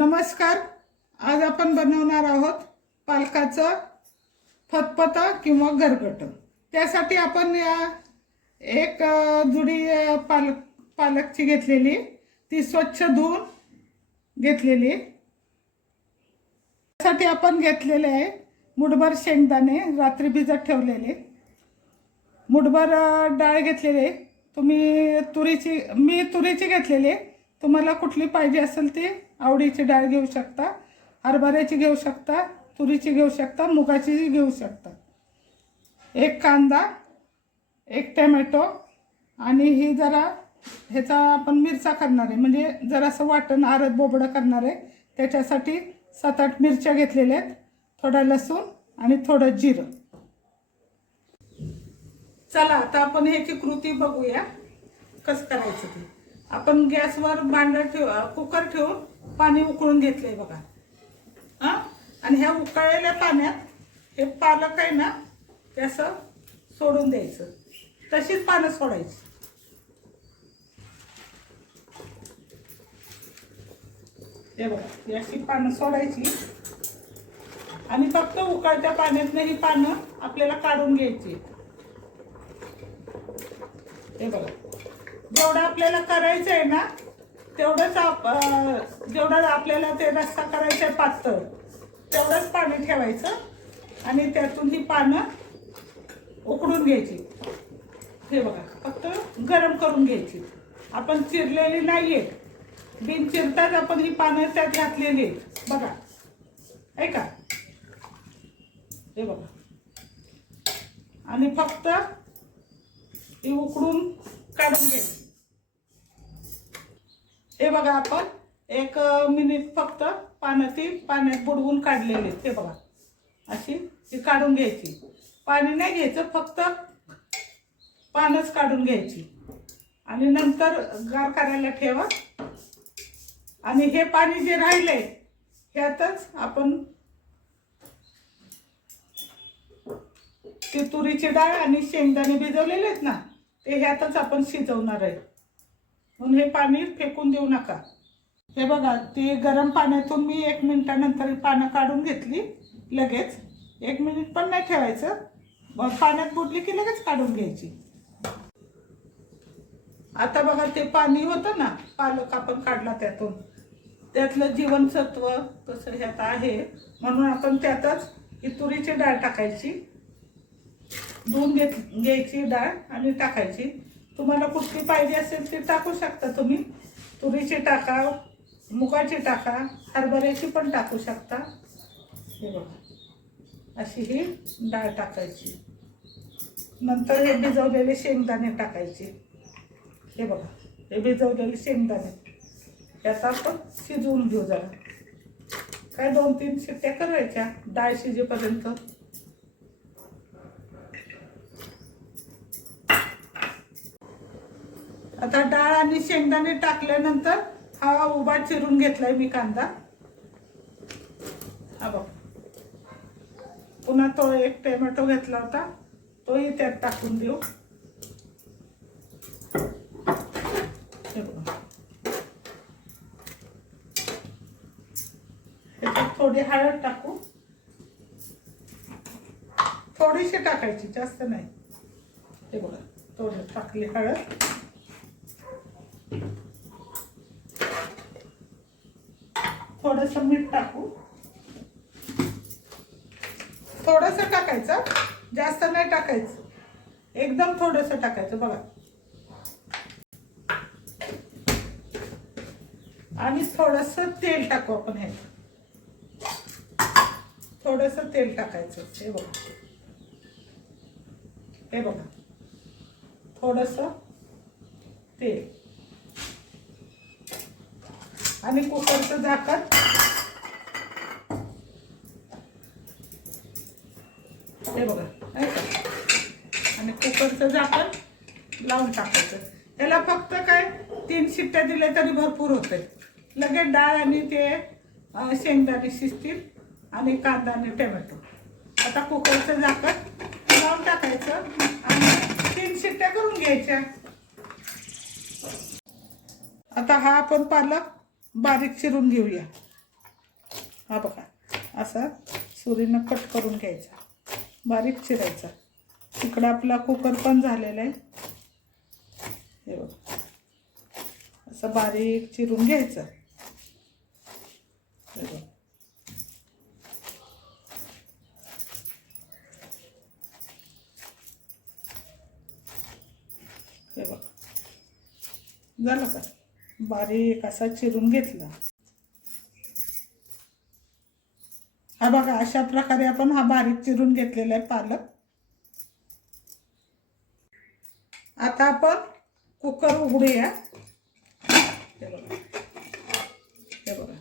नमस्कार. आज आपण बनवणार आहोत पालकाचं फतफता किंवा गरगट. त्यासाठी आपण एक जुडी पालकची घेतलेली, ती स्वच्छ धुवून घेतलेली. त्यासाठी आपण घेतलेले आहे मुठभर शेंगदाणे रात्री भिजत ठेवलेले, मुठभर डाळ घेतलेली. मी तुरीची घेतलेली. तुम्हाला कुठली पाहिजे असेल ती आवडीची डाळ घेऊ शकता. हरभऱ्याची घेऊ शकता, तुरीची घेऊ शकता, मुगाची घेऊ शकता. एक कांदा, एक टोमॅटो आणि ही जरा ह्याचा आपण मिरचा करणार आहे, म्हणजे जरासं वाटण आरद बोबडं करणार आहे. त्याच्यासाठी 7-8 मिरच्या घेतलेल्या आहेत, थोडा लसूण आणि थोडं जिरं. चला आता आपण ह्याची कृती बघूया कसं करायचं ते. आपण गॅसवर कुकर ठेवून पाणी उकळून घेतलंय बघा. आणि ह्या उकळलेल्या पाण्यात हे पालक आहे ना, ते असं सोडून द्यायचं. तशीच पानं सोडायची. हे बघा, अशी पानं सोडायची आणि फक्त उकळत्या पाण्यातनं ही पानं आपल्याला काढून घ्यायची. हे बघा, जेवढं आपल्याला करायचं आहे ना तेवढंच जेवढं आपल्याला ते रस्सा करायचा आहे पातळ, तेवढंच पाणी ठेवायचं आणि त्यातून ही पानं उकडून घ्यायची. हे बघा, फक्त गरम करून घ्यायची. आपण चिरलेली नाही आहे, बिन चिरताच आपण ही पानं त्यात घातलेली आहेत बघा. ऐका, हे बघा, आणि फक्त ही उकडून काढून घ्यायची. हे बघा, आपण 1 मिनिट फक्त पाण्यात बुडवून काढलेले. ते बघा, अशी ती काढून घ्यायची. पाणी नाही घ्यायचं, फक्त पानच काढून घ्यायची आणि नंतर गार करायला ठेवा. आणि हे पाणी जे राहिलंय ह्यातच आपण ती तुरीची डाळ आणि शेंगदाणे भिजवलेले आहेत ना, ते ह्यातच आपण शिजवणार आहे. म्हणून हे पाणी फेकून देऊ नका. हे बघा, ती गरम पाण्यातून मी 1 मिनिटानंतर पानं काढून घेतली. लगेच 1 मिनिट पण नाही ठेवायचं, पाण्यात बुडली की लगेच काढून घ्यायची. आता बघा, ते पाणी होतं ना पालक आपण काढला त्यातलं जीवनसत्व तसं ह्यात आहे, म्हणून आपण त्यातच ही तुरीची डाळ टाकायची. धुवून घ्यायची डाळ आणि टाकायची. तुम्हाला कुठली पाहिजे असेल ती टाकू शकता तुम्ही. तुरीची टाका, मुगाची टाका, हरभऱ्याची पण टाकू शकता. हे बघा, अशी ही डाळ टाकायची. नंतर हे भिजवलेले शेंगदाणे टाकायचे. हे बघा, हे भिजवलेले शेंगदाणे यात आपण शिजवून घेऊ. जरा काय 2-3 शिट्ट्या करायच्या डाळ शिजेपर्यंत. आता डाळ आणि शेंगदाणे टाकल्यानंतर हा उभा चिरून घेतलाय मी कांदा. हा बघ, पुन्हा तो 1 टोमॅटो घेतला होता, तोही त्यात टाकून देऊ. हे बघा, त्याच्यात थोडी हळद टाकू. थोडीशी टाकायची, जास्त नाही. हे बघा, थोडी टाकली हळद. थोडंसं मीठ टाकू. थोडंसं टाकायचं, जास्त नाही टाकायचं, एकदम थोडंसं टाकायचं बघा. आणि थोडंसं तेल टाकू आपण. थोडंसं तेल टाकायचं. हे बघा, हे बघा, थोडंसं तेल आणि कुकरचं झाकण. हे बघा, आणि कुकरचं झाकण लावून टाकायचं. याला फक्त काय 3 शिट्ट्या दिल्या तरी भरपूर होते. लगेच डाळ आणि ते शेंगदाणे शिजतील आणि कांदा आणि टोमॅटो. आता कुकरचं झाकण लावून टाकायचं आणि 3 शिट्ट्या करून घ्यायच्या. आता हा आपण पालक बारीक चिरून घेऊया. हा बघा असा सुरीनं कट करून घ्यायचा, बारीक चिरायचा. इकडं आपला कुकर पण झालेला आहे. हे बघा असं बारीक चिरून घ्यायचं. हे बघा हे बघा झालं का, बारीक असा चिरून घेतला. हा बघा अशा प्रकारे आपण हा बारीक चिरून घेतलेला आहे पालक. आता आपण कुकर उघडूया. हे बघा हे बघा,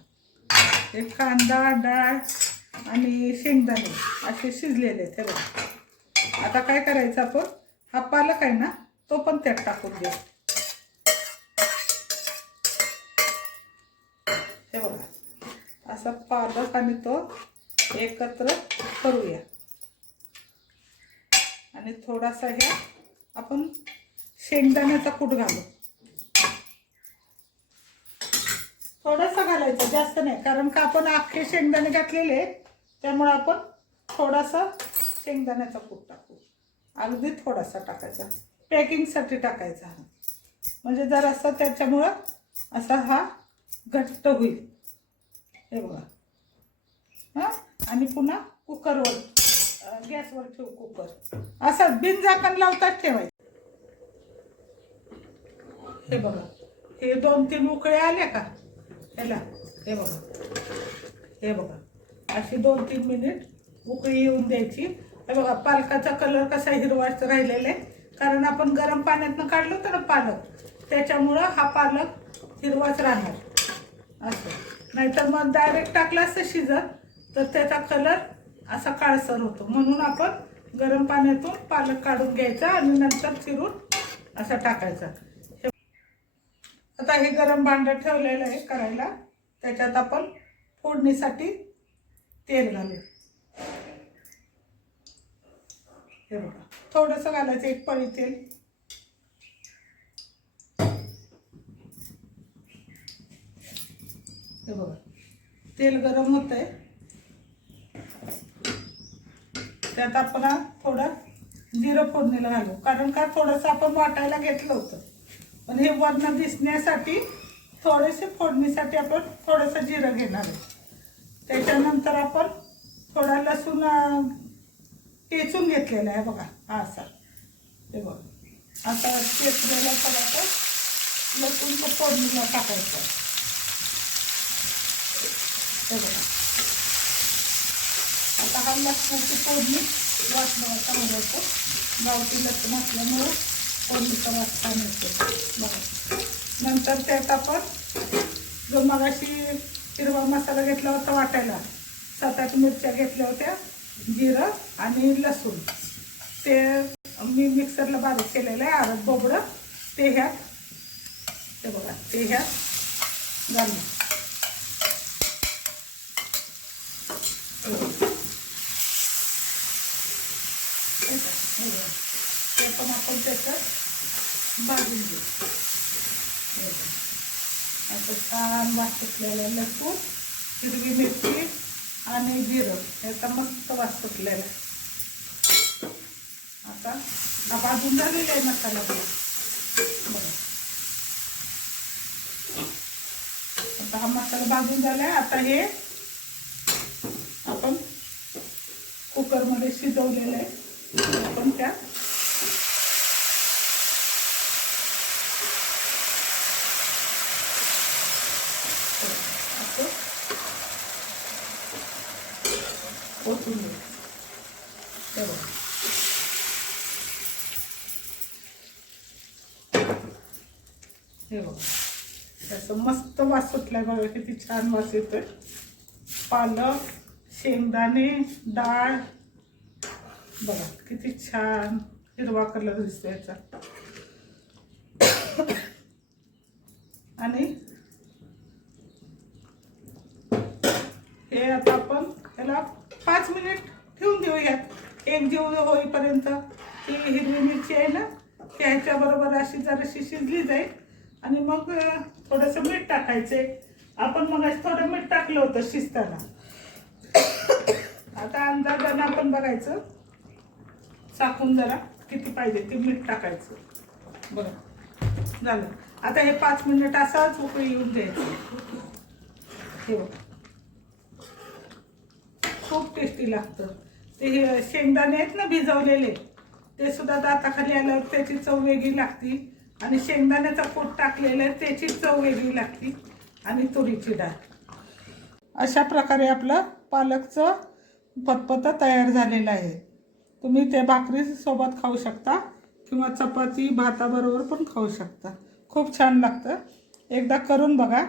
हे कांदा, डाळ आणि शेंगदाणे असे शिजलेले आहेत. हे बघा आता काय करायचं, आपण हा पालक आहे ना तो पण त्यात टाकून देऊ. हे बघा असा पालक आणि तो एकत्र करूया. आणि थोडासा ह्या आपण शेंगदाण्याचा कूट घालू. थोडासा घालायचा, जास्त नाही, कारण का आपण अख्खे शेंगदाणे घातलेले आहेत, त्यामुळे आपण थोडासा शेंगदाण्याचा कूट टाकू. अगदी थोडासा टाकायचा, पॅकिंगसाठी टाकायचा, म्हणजे जरासा त्याच्यामुळं असा हा घट्ट होईल. हे बघा हां. आणि पुन्हा कुकरवर गॅसवर ठेवू कुकर, असं बिन झाकण लावताच ठेवायचं. हे बघा हे 2-3 उकळे आले का ह्याला. हे बघा अशी 2-3 मिनिट उकळी येऊन द्यायची. हे बघा पालकाचा कलर कसा हिरवाच राहिलेला आहे, कारण आपण गरम पाण्यातनं काढलं होतं ना पालक, त्याच्यामुळं हा पालक हिरवाच राहणार असं. नाहीतर मग डायरेक्ट टाकला असतं शिजत तर त्याचा कलर असा काळसर होतो. म्हणून आपण गरम पाण्यातून पालक काढून घ्यायचा आणि नंतर चिरून असा टाकायचा. आता हे गरम भांडं ठेवलेलं आहे करायला, त्याच्यात आपण फोडणीसाठी तेल घालू. हे बघा थोडंसं घालायचं, 1 पळी तेल. हे बघा तेल गरम होत आहे, त्यात आपण थोडं जिरं फोडणीला घालू. कारण का थोडंसं आपण वाटायला घेतलं होतं, पण हे वर्ण दिसण्यासाठी थोडेसे फोडणीसाठी आपण थोडंसं जिरं घेणार आहे. त्याच्यानंतर आपण थोडा लसूण टेचून घेतलेला आहे बघा हा असा. हे बघा आता टेचलेला थोडासा लसूणचं फोडणीला टाकायचं. हे बघा आता हा लसणाची फोडणी वासनाचा घालायचं. गावठी लसूण असल्यामुळं फोडणीचा वास छान येतो बघा. नंतर त्यात आपण जो मगाशी हिरवा मसाला घेतला होता वाटायला, 7-8 मिरच्या घेतल्या होत्या, जिरं आणि लसूण, ते मी मिक्सरला बारीक केलेलं आहे. आरत बोबडं ते ह्यात, ते बघा ते ह्यात घालू. ते पण आपण त्याच्यात भाजून घेऊ. असं छान वास सुटलेलं लसूण, हिरवी मिरची आणि जिरं याचा मस्त वास सुटलेला आहे. आता हा भाजून झालेला आहे मसाला बघा. आता हा मसाला भाजून झाला आहे. आता हे आपण कुकरमध्ये शिजवलेलं आहे, आपण त्या असं ओतून घ्यायचं. हे बघा त्याचं मस्त वास सुटलाय बघा, किती छान वास येतोय. पालक, शेंगदाणे, डाळ बघा किती छान हिरवा कलर दिसतोय याचा. आणि हे आता आपण ह्याला 5 मिनिट ठेवून देऊयात, एक जीव होईपर्यंत. ही हिरवी मिरची आहे ना ह्याच्याबरोबर अशी जराशी शिजली जाईल. आणि मग थोडंसं मीठ टाकायचे. आपण मग थोडं मीठ टाकलं होतं शिजताना, आता अंदाजानं आपण बघायचं, चाकून जरा किती पाहिजे ते मीठ टाकायचं. बरं झालं. आता हे 5 मिनिट असाच उकळी येऊन द्यायचं. हे बघ, खूप टेस्टी लागतं ते. हे शेंगदाणे आहेत ना भिजवलेले, ते सुद्धा दाताखाली आल्यावर त्याची चव वेगळी लागती. आणि शेंगदाण्याचा कूट टाकलेला आहे त्याची चव वेगळी लागती. आणि तुरीची डाळ. अशा प्रकारे आपलं पालकचं फतफतं तयार झालेलं आहे. तुम्ही ते भाकरीसोबत खाऊ शकता किंवा चपाती भाताबरोबर पण खाऊ शकता. खूप छान लागतं. एकदा करून बघा.